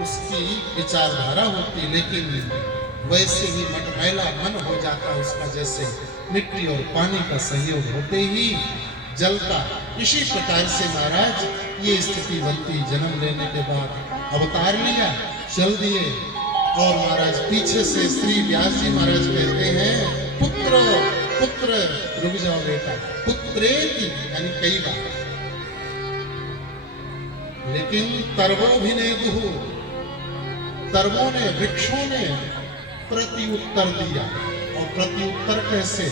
उसकी विचारधारा होती, लेकिन वैसे ही मटमैला मन हो जाता उसका, जैसे मिट्टी और पानी का संयोग होते ही जल का। इसी प्रकार से महाराज ये स्थिति बनती। जन्म लेने के बाद अवतार लिया, चल दिए, और महाराज पीछे से श्री व्यास जी महाराज कहते हैं, पुत्र पुत्र, रुक जाओ बेटा, पुत्रेति, यानी कई बार। लेकिन तरवो भी नहीं दुहु, तरवों ने, वृक्षों ने प्रति उत्तर दिया। और प्रति उत्तर कैसे?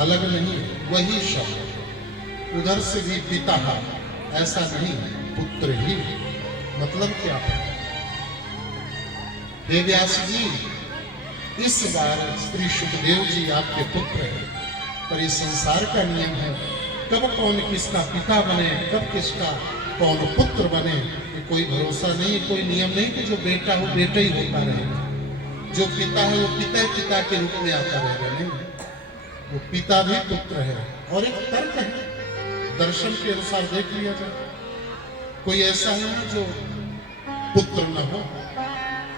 अलग नहीं, वही शब्द। उधर से भी पिता, ऐसा नहीं, पुत्र ही। मतलब क्या है? हे व्यास जी, इस बार श्री सुखदेव जी आपके पुत्र हैं, पर इस संसार का नियम है, कब कौन किसका पिता बने, कब किसका कौन पुत्र बने, ये कोई भरोसा नहीं, कोई नियम नहीं कि जो बेटा हो बेटा ही होता रहेगा, जो पिता है वो पिता के रूप में आता रहेगा। नहीं, वो पिता भी पुत्र है। और एक तर्क है, दर्शन के अनुसार देख लिया जाए, कोई ऐसा है ना जो पुत्र न हो,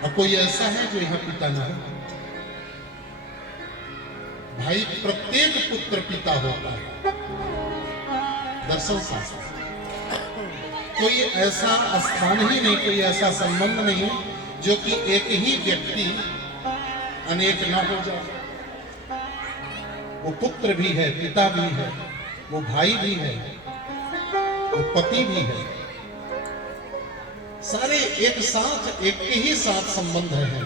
और कोई ऐसा है जो यहाँ पिता न हो। भाई, प्रत्येक पुत्र पिता होता है, दर्शन शास्त्र। कोई ऐसा स्थान ही नहीं, कोई ऐसा संबंध नहीं जो कि एक ही व्यक्ति अनेक ना हो जाए। वो पुत्र भी है, पिता भी है, वो भाई भी है, वो पति भी है, सारे एक साथ, एक ही साथ संबंध है।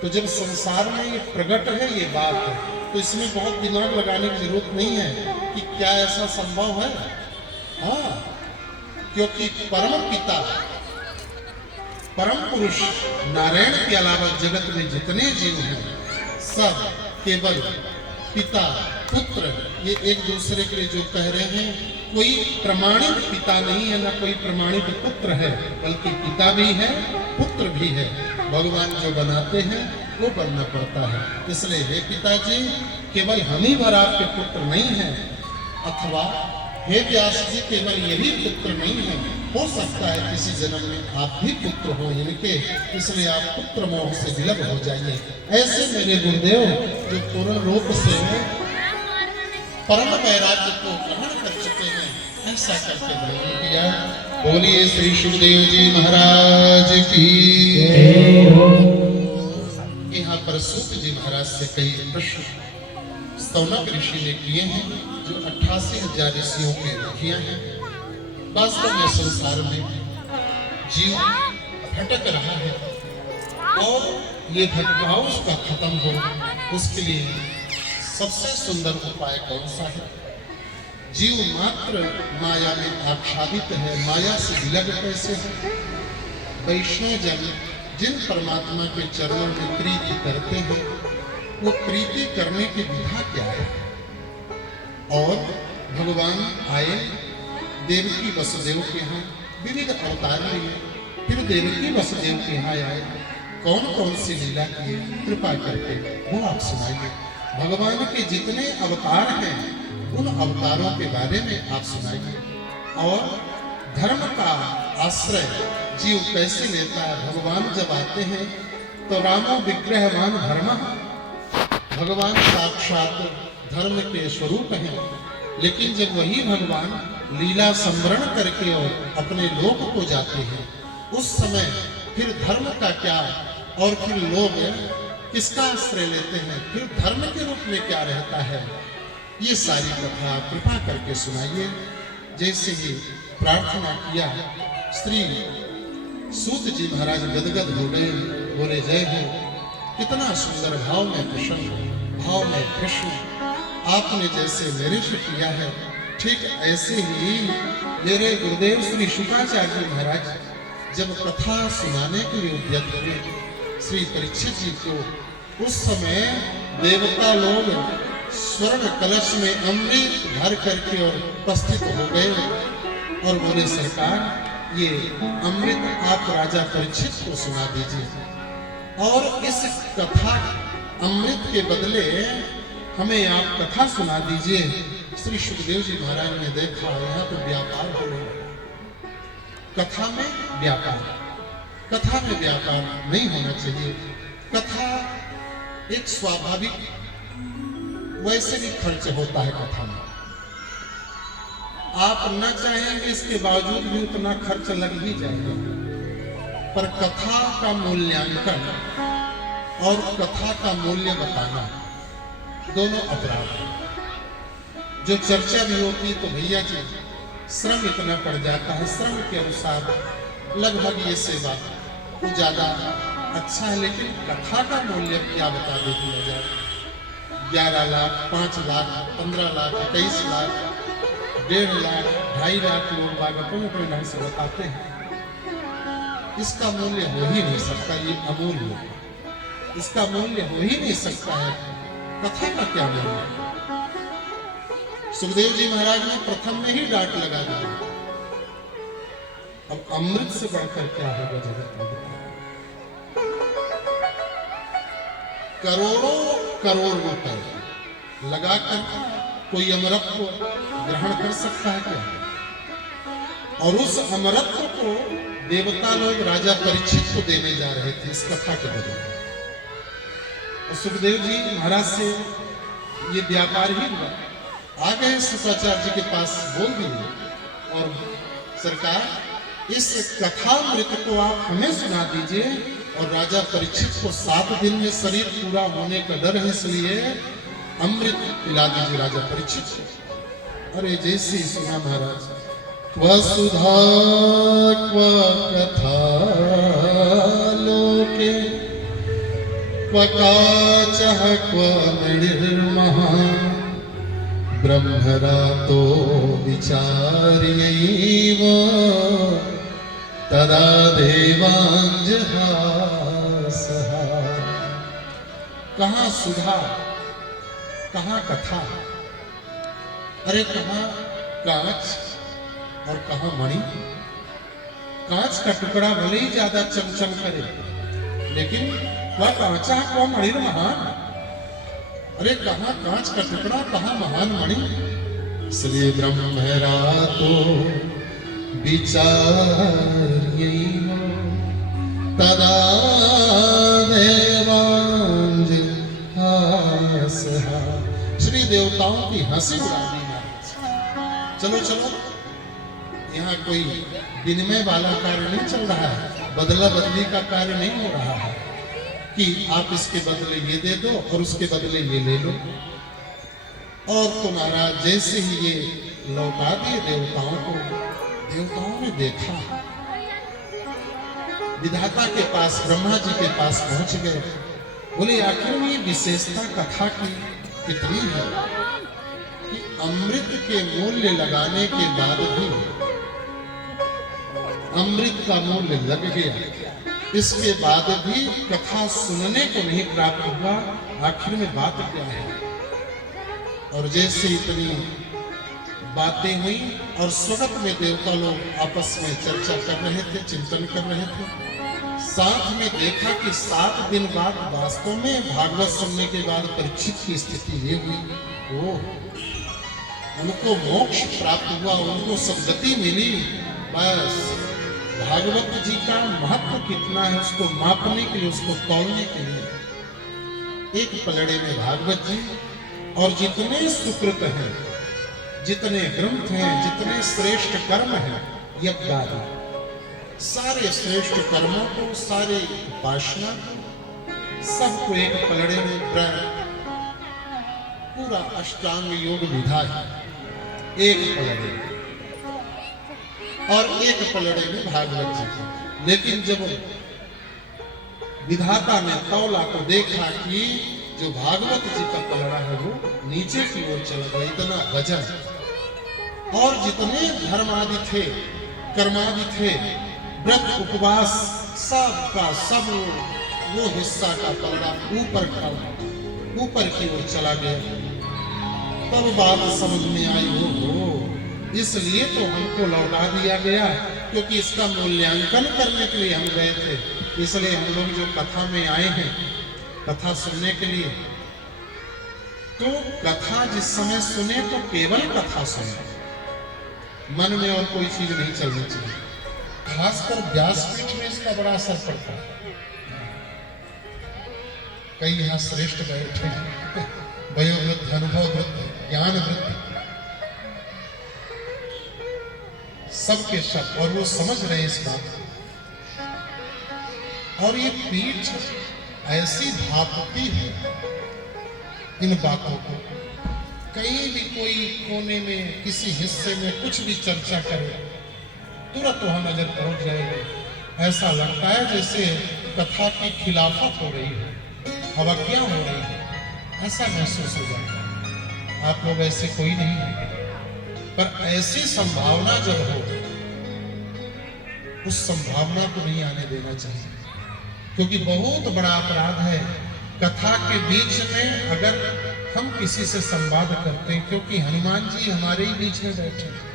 तो जब संसार में ये प्रकट है, ये बात है, तो इसमें बहुत दिमाग लगाने की जरूरत नहीं है कि क्या ऐसा संभव है। हाँ, क्योंकि परम पिता, परम पुरुष नारायण के अलावा जगत में जितने जीव हैं, सब केवल पिता पुत्र, ये एक दूसरे के लिए जो कह रहे हैं, कोई प्रमाणित पिता नहीं है, ना कोई प्रमाणित पुत्र है, बल्कि पिता भी है, पुत्र भी है। भगवान जो बनाते हैं वो बनना पड़ता है। इसलिए हे पिताजी, केवल हम ही भर आपके पुत्र नहीं हैं, अथवा हे व्यास जी, केवल यही पुत्र नहीं है, हो सकता है किसी जन्म में आप भी पुत्र हो इनके, इसलिए आप पुत्र मोह से विलग हो जाइए। ऐसे मेरे गुरुदेव जो पूर्ण रूप से परम वैराग्य को ग्रहण कर चुके हैं, ऐसा करके ग्रहण किया। बोलिए श्री सुखदेव जी महाराज की। यहाँ पर सूत जी महाराज से कई प्रश्न स्तौनक ऋषि ने किए हैं, जो 88,000 ऋषियों के ऋषियां हैं। वास्तव में संसार में जीव भटक रहा है, और ये भटकाव उसका खत्म हो, उसके लिए सबसे सुंदर उपाय कौन सा है? जीव मात्र माया में आच्छादित है, माया से विलग कैसे है? वैष्णव जन जिन परमात्मा के चरणों में प्रीति करते हैं, वो प्रीति करने की विधा क्या है? और भगवान आए देवकी वसुदेव के यहाँ, विविध अवतार लिए, फिर देवकी वसुदेव के यहाँ आए, कौन कौन सी लीला किए, कृपा करके वो आप सुनाइए। भगवान के जितने अवतार हैं, उन अवतारों के बारे में आप सुनाइए। और धर्म का आश्रय जीव कैसे लेता है? भगवान जब आते हैं तो रामो विग्रहवान धर्म, भगवान साक्षात धर्म के स्वरूप हैं। लेकिन जब वही भगवान लीला संवरण करके और अपने लोक को जाते हैं, उस समय फिर धर्म का क्या, और फिर लोग किसका आश्रय लेते हैं, फिर धर्म के रूप में क्या रहता है, ये सारी कथा कृपा करके सुनाइए। जैसे ही प्रार्थना किया, श्री सूत जी महाराज गदगद हो गए, बोले जय हो। कितना सुंदर भाव में प्रसन्न, भाव में कृष्ण, आपने जैसे मेरे से किया है, ठीक ऐसे ही मेरे गुरुदेव श्री शुक्राचार्य महाराज जब कथा सुनाने के लिए उद्यत हुए श्री परीक्षित जी को, उस समय देवता लोग स्वर्ण कलश में अमृत भर करके और उपस्थित हो गए और बोले सरकार, ये अमृत आप राजा परीक्षित को सुना दीजिए, और इस कथा अमृत के बदले हमें आप कथा सुना दीजिए। श्री सुखदेव जी महाराज ने देखा यहाँ तो व्यापार हो रहा है, कथा में व्यापार, कथा में व्यापार नहीं होना चाहिए। कथा एक स्वाभाविक, वैसे भी खर्च होता है कथा में, आप न चाहेंगे इसके बावजूद भी उतना खर्च लग ही जाएगा। पर कथा का मूल्यांकन और कथा का मूल्य बताना दोनों अपराध है। जो चर्चा भी होती तो भैया जी श्रम इतना पड़ जाता है, श्रम के अनुसार लगभग ये सेवा तो ज्यादा अच्छा है, लेकिन कथा का मूल्य क्या बता दे दिया जाए। 11 लाख, 5 लाख, 15 लाख, 21 लाख, 1.5 लाख, 2.5 लाख लोग बाग अपने ढंग से बताते हैं। इसका मूल्य हो ही नहीं सकता, ये अमूल्य है। इसका मूल्य हो ही नहीं सकता है। कथा का क्या मूल्य है? सुखदेव जी महाराज ने प्रथम में ही डांट लगा दिया। अब अमृत से बढ़कर क्या होगा जगत में? करोड़ों करोड़ रुपए लगाकर कोई अमृत को ग्रहण कर सकता है क्या? और उस अमृत को देवता लोग राजा परीक्षित को देने जा रहे थे इस कथा के बदले। और सुखदेव जी महाराज से ये व्यापार ही हुआ। आ गए शुक्राचार्य जी के पास, बोल दिए और सरकार इस कथामृत को आप हमें सुना दीजिए। और राजा परीक्षित को 7 दिन में शरीर पूरा होने का डर है, इसलिए अमृत पिला दीजिए राजा परीक्षित को। अरे जैसे ही सुना महाराज, क्व सुधा क्व कथा लोके क्व काचः क्व मणिर्महा ब्रह्मरातो विचार्यैव तदा देवांजहा। कहाँ सुधा, कहाँ कथा, अरे कहाँ कांच और कहाँ मणि। कांच का टुकड़ा भले ही ज्यादा चमचम करे, लेकिन वह कांचा को मणि महान। अरे कहाँ कांच का टुकड़ा, कहाँ महान मणि। इसलिए ब्रह्मरातो विचार्यैव तदा देवांजहा। श्री देवताओं की हंसी उड़ा दी महाराज। चलो चलो, यहाँ कोई विनिमय वाला कार्य नहीं चल रहा है, बदला बदली का कार्य नहीं हो रहा है कि आप इसके बदले ये दे दो और उसके बदले ये ले लो। और तुम्हारा जैसे ही ये लौटा दिए देवताओं को, देवताओं ने देखा, विधाता के पास, ब्रह्मा जी के पास पहुंच गए। बोले आखिर में ये विशेषता कथा की कितनी है कि अमृत के मूल्य लगाने के बाद भी अमृत का मूल्य लग गया, इसके बाद भी कथा सुनने को नहीं प्राप्त हुआ। आखिर में बात क्या है? और जैसे इतनी बातें हुई और स्वगत में देवता लोग आपस में चर्चा कर रहे थे, चिंतन कर रहे थे। साथ में देखा कि 7 दिन बाद वास्तव में भागवत सुनने के बाद परीक्षित की स्थिति ये हुई। ओ, उनको मोक्ष प्राप्त हुआ, उनको सद्गति मिली। बस भागवत जी का महत्व कितना है उसको मापने के लिए, उसको तौलने के लिए एक पलड़े में भागवत जी और जितने सुकृत हैं, जितने ग्रंथ हैं, जितने श्रेष्ठ कर्म हैं, यज्ञादि सारे श्रेष्ठ कर्मों को, सारे उपासना को, सबको एक पलड़े में पूरा अष्टांग योग विधा है एक पलड़े में, और एक पलड़े में भागवत जी। लेकिन जब विधाता ने तौला को देखा कि जो भागवत जी का पलड़ा है वो नीचे की ओर चल गया, इतना वजन, और जितने धर्म आदि थे, कर्मादि थे, व्रत उपवास, सब का सब वो हिस्सा का पलड़ा ऊपर की ओर चला गया। तब बात समझ में आई, हो इसलिए तो हमको लौटा दिया गया, क्योंकि इसका मूल्यांकन करने के लिए हम गए थे। इसलिए हम लोग जो कथा में आए हैं, कथा सुनने के लिए, तो कथा जिस समय सुने तो केवल कथा सुने, मन में और कोई चीज नहीं चलनी चाहिए। खासकर व्यासपीठ में इसका का बड़ा असर पड़ता है। कई यहाँ श्रेष्ठ बैठे हैं, वयोवृद्ध, अनुभव वृद्ध, ज्ञान वृद्ध, सबके सब, और वो समझ रहे हैं इस बात को। और ये पीठ ऐसी भापती है इन बातों को, कहीं भी कोई कोने में किसी हिस्से में कुछ भी चर्चा करे तुरंत वहां नजर पहुंच जाएगी। ऐसा लगता है जैसे कथा की खिलाफत हो रही है, अवज्ञा हो रही है, ऐसा महसूस हो जाता है। आप लोग ऐसे कोई नहीं है, पर ऐसी संभावना जब हो, उस संभावना को नहीं आने देना चाहिए, क्योंकि बहुत बड़ा अपराध है कथा के बीच में अगर हम किसी से संवाद करते हैं, क्योंकि हनुमान जी हमारे ही बीच में बैठे हैं।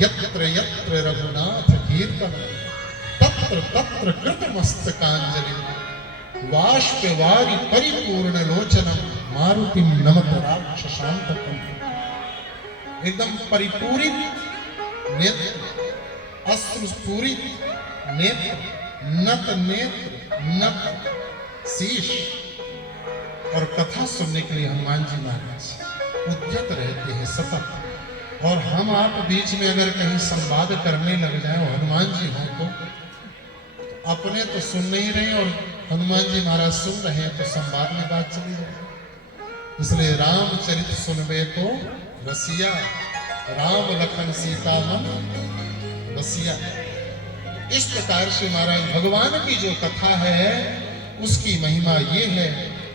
यत्र यत्र रघुनाथ कीर्तन तत्र तत्र कृतमस्तकांजलि बाष्पवारि परिपूर्ण लोचनम मारुतिम नमत राक्षसांतकम। एकदम परिपूरित नेत्र, अश्रुपूरित नेत्र, नत नेत्र, नत शीश, और कथा सुनने के लिए हनुमान जी महाराज उद्यत रहते हैं सतत। और हम आप बीच में अगर कहीं संवाद करने लग जाए, हनुमान जी हों तो अपने तो सुन नहीं रहे और हनुमान जी महाराज सुन रहे हैं, तो संवाद में बात चली जाए। इसलिए रामचरित सुनबे को रसिया, राम लखन सीता मन बसिया। इस प्रकार से महाराज भगवान की जो कथा है उसकी महिमा ये है,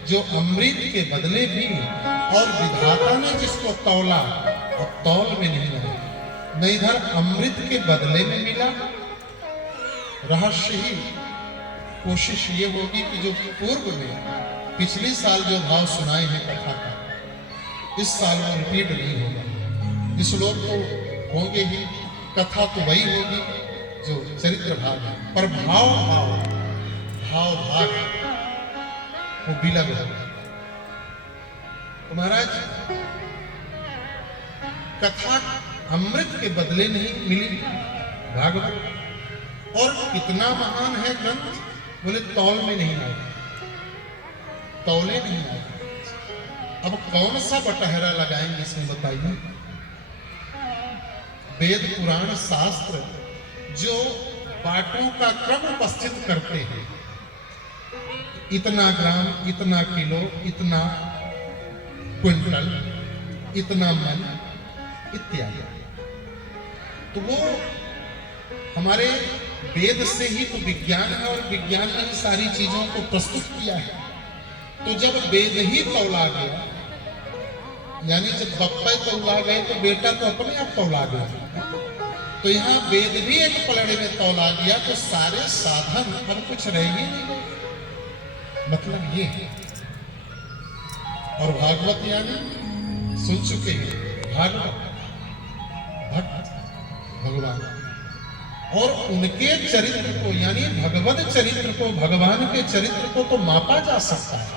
जो अमृत के बदले भी, और विधाता ने जिसको तौला, अब तौल में नहीं है, न इधर अमृत के बदले में मिला। रहस्य ही कोशिश ये होगी कि जो पूर्व में पिछले साल जो भाव सुनाए हैं कथा का, इस साल में रिपीट नहीं होगा। इस लोग तो होंगे ही, कथा तो वही होगी जो चरित्र भाग है, पर भाव भाग वो बिलग होगा। तो महाराज कथा अमृत के बदले नहीं मिली भागवत, और कितना महान है ग्रंथ, बोले तौल में नहीं आए, तौले नहीं आए। अब कौन सा बटहरा लगाएंगे इसमें बताइए। वेद पुराण शास्त्र जो पाठों का क्रम उपस्थित करते हैं, इतना ग्राम, इतना किलो, इतना क्विंटल, इतना मन इत्यादि, तो वो हमारे वेद से ही तो विज्ञान है, और विज्ञान ने ही सारी चीजों को प्रस्तुत किया है। तो जब वेद ही तौला गया, यानी जब बप्पे तौला गए तो बेटा तो अपने आप तौला गया, तो यहाँ वेद भी एक पलड़े में तौला गया, तो सारे साधन अब कुछ रहेंगे नहीं। मतलब ये है। और भागवत यानी सुन चुके हैं, भागवत भक्त भगवान, और उनके चरित्र को, यानी भगवत चरित्र को, भगवान के चरित्र को तो मापा जा सकता है,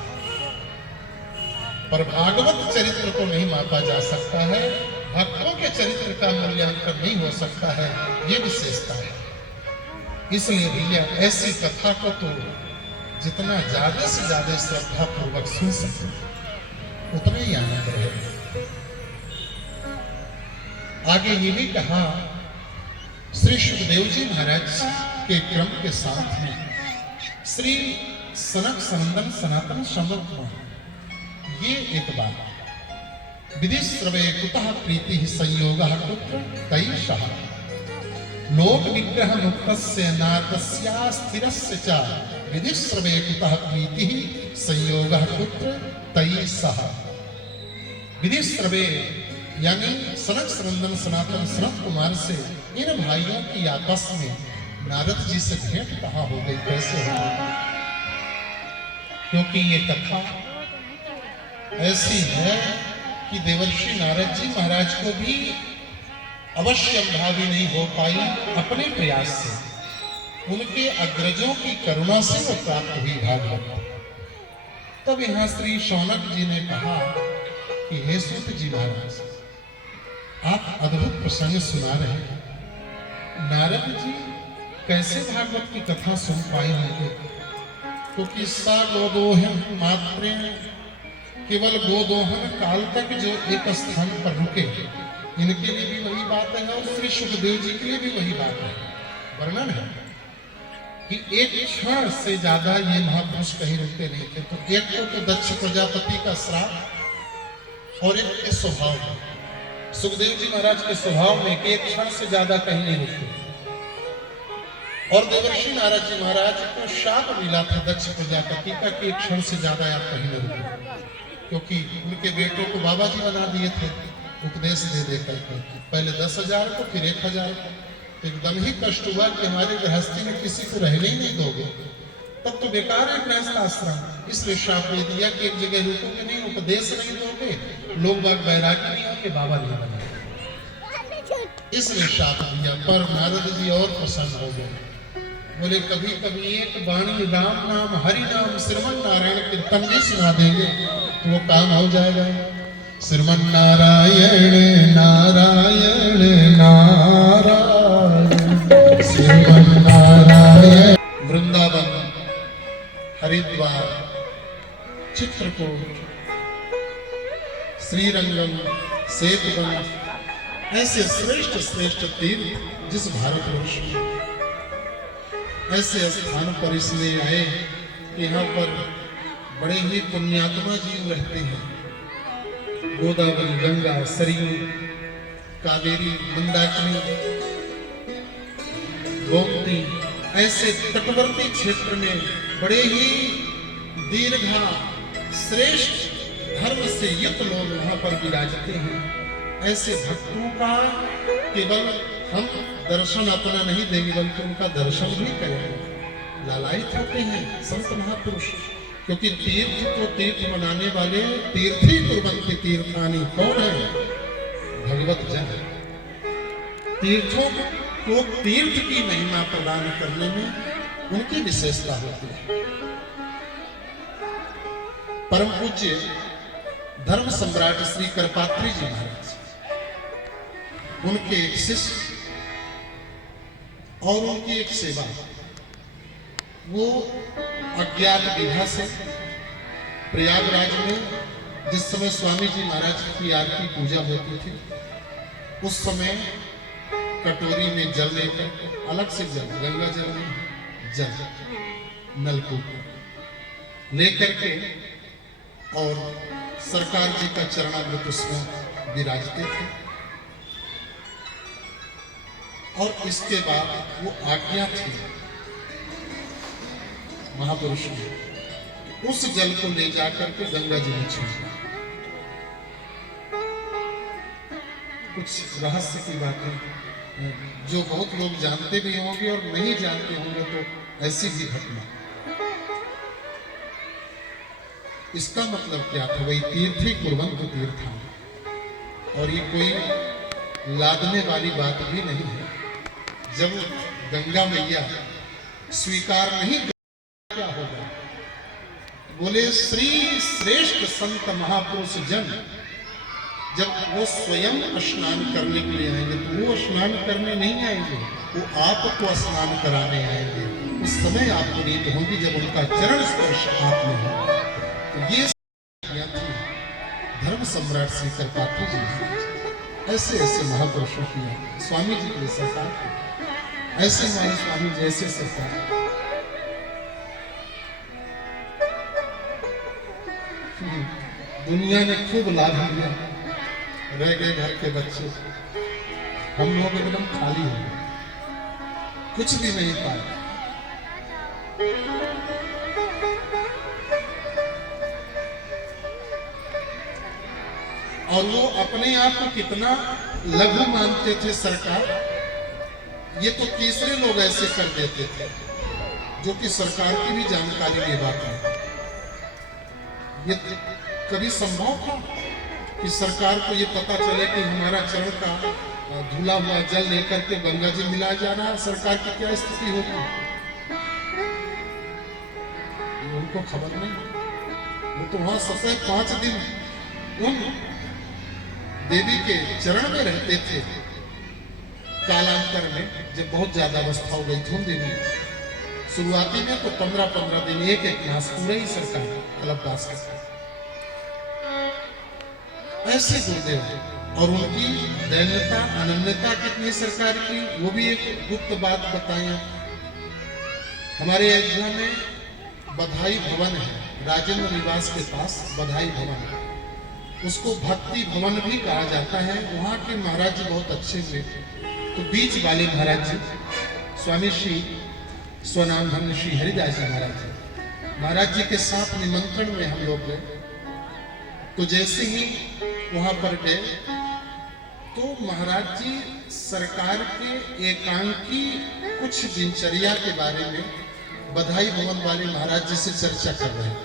पर भागवत चरित्र को नहीं मापा जा सकता है। भक्तों के चरित्र का मूल्यांकन नहीं हो सकता है, ये विशेषता है। इसलिए भैया ऐसी कथा को तो जितना ज्यादा से ज्यादा श्रद्धा पूर्वक सुन सके उतना ही आनंद रहेगा। आगे ये भी कहा, श्री सुखदेव जी महाराज के क्रम के साथ में श्री सनक सनंदन सनातन संवत में ये एक बात, विधि श्रवे कुतः प्रीति संयोगः कुत्र तैषः लोक विग्रह मुक्तस्य नातस्या स्थिरस्य च विधि श्रवे कुतः प्रीति संयोगः कुत्र तैषः। विधि श्रवे यानी सनक सनंदन सनातन सनत कुमार से इन भाइयों की आपस में नारद जी से भेंट कहाँ हो गई, कैसे हो गई? क्योंकि ये कथा ऐसी है कि देवर्षि नारद जी महाराज को भी अवश्य भावी नहीं हो पाई, अपने प्रयास से, उनके अग्रजों की करुणा से वो प्राप्त हुई भागवत। तब यहाँ श्री शौनक जी ने कहा कि हे सूत जी महाराज, आप अद्भुत प्रसंग सुना रहे हैं। नारद जी कैसे भागवत की कथा सुन पाए होंगे, क्योंकि सा गोदोहन मात्रे केवल गोदोहन काल तक जो एक स्थान पर रुके, इनके लिए भी वही बात है और श्री सुखदेव जी के लिए भी वही बात है। वर्णन है कि एक क्षण से ज्यादा ये महापुरुष कहीं रुकते नहीं थे। तो एक तो दक्ष प्रजापति का श्राप और एक के स्वभाव में, सुखदेव जी महाराज के स्वभाव में कि एक क्षण से ज्यादा कहीं नहीं रुकते। और देवर्षि नारद जी महाराज को शाप मिला था दक्ष प्रजापति का कि एक क्षण से ज्यादा आप कहीं नहीं रुके, क्योंकि उनके बेटों को बाबा जी बना दिए थे उपदेश दे देकर के, पहले 10,000 को फिर 1,000 को। तो एकदम ही कष्ट हुआ कि हमारे गृहस्थी में किसी को रहने ही नहीं दोगे, तब तो बेकार है गृहस्थ आश्रम। इसलिए शाप दे दिया कि एक जगह रुकोगे नहीं, उपदेश नहीं दोगे, लोग बाग बैरागी नहीं होंगे, बाबा नहीं बना, इसलिए शाप दिया। पर नारद जी और प्रसन्न हो गए, बोले कभी कभी एक वाणी राम नाम हरि नाम श्रीमन नारायण कीर्तन भी सुना देंगे तो वो काम हो जाएगा। श्रीमन नारायण नारायण नारायण श्रीमन नारायण। वृंदावन, हरिद्वार, चित्रकूट, श्रीरंगम, सेतुवन, ऐसे श्रेष्ठ श्रेष्ठ तीर्थ जिस भारतवर्ष में, ऐसे स्थान पर इसलिए आए, यहाँ पर बड़े ही पुण्यात्मा जीव रहते हैं। गोदावरी, गंगा, सरयू, कावेरी, मंदाकिनी, गोमती, ऐसे तटवर्ती क्षेत्र में बड़े ही दीर्घा श्रेष्ठ धर्म से युक्त लोग वहां पर विराजते हैं। ऐसे भक्तों का केवल हम दर्शन अपना नहीं देंगे, बल्कि उनका दर्शन भी करेंगे। लालायित होते हैं संत महापुरुष, क्योंकि तीर्थ को तीर्थ बनाने वाले तीर्थी कुर्वन्ति तीर्थानि कौन है? भगवत जन। तीर्थों को तीर्थ की महिमा प्रदान करने में उनकी विशेषता होती है। परम पूज्य धर्म सम्राट श्री करपात्री जी महाराज, उनके एक शिष्य और उनकी एक सेवा, वो अज्ञात विधा से प्रयागराज में जिस समय स्वामी जी महाराज की आरती पूजा होती थी, उस समय कटोरी में जल लेकर, अलग से जल, गंगा जल में जल, नलकूप लेकर के और सरकार जी का चरणामृत उसमें विराजते थे। और इसके बाद वो आज्ञा थी महापुरुष ने, उस जल को ले जाकर के गंगा जी में छोड़ा। कुछ रहस्य की बातें जो बहुत लोग जानते भी होंगे और नहीं जानते होंगे, तो ऐसी भी घटना। इसका मतलब क्या था? वही तीर्थी कुर्वन्त तीर्थ, और ये कोई लादने वाली बात भी नहीं है। जब गंगा मैया स्वीकार नहीं, क्या होगा? बोले श्री श्रेष्ठ संत महापुरुष जन जब वो स्वयं स्नान करने के लिए आएंगे, तो वो स्नान करने नहीं आएंगे, वो आपको स्नान कराने आएंगे। उस समय आप पुनीत होंगी जब उनका चरण स्पर्श आप में हो। तो ये थी धर्म सम्राट श्री करपात्री जी। ऐसे ऐसे महापुरुषों की, स्वामी जी के सरकार, ऐसे हमारे स्वामी जैसे सरकार, दुनिया ने खूब लाभ लिया, रह गए घर के बच्चे, हम लोग एकदम खाली हो गए, कुछ भी नहीं पाए। और वो अपने आप को कितना लघु मानते थे सरकार, ये तो तीसरे लोग ऐसे कर देते थे, जो कि सरकार की भी जानकारी ले बात है। ये कभी संभव था कि सरकार को ये पता चले कि हमारा चरण का धुला हुआ जल लेकर के गंगा जी मिलाया जा रहा है? सरकार की क्या स्थिति होगी? उनको खबर नहीं। वो तो वहां सतत 5 दिन उन देवी के चरण में रहते थे, कालांतर में जब बहुत ज्यादा अवस्था हो गई थी उन दिनों शुरुआती में तो 15-15 दिन एक मास पूरे ही सरकार कल्पवास करता ऐसे गुरुदेव हैं। और उनकी दयालुता अनन्यता कितनी सरकार की वो भी एक गुप्त बात बताएं। हमारे अयोध्या में बधाई भवन है, राजेंद्र निवास के पास बधाई भवन है, उसको भक्ति भवन भी कहा जाता है। वहाँ के महाराज जी बहुत अच्छे हुए तो बीच वाले महाराज जी स्वामी श्री स्वनाम धन्य श्री हरिदास जी महाराज जी के साथ निमंत्रण में हम लोग गए। तो जैसे ही वहां पर गए तो महाराज जी सरकार के एकांकी कुछ दिनचर्या के बारे में बधाई भवन वाले महाराज जी से चर्चा कर रहे हैं।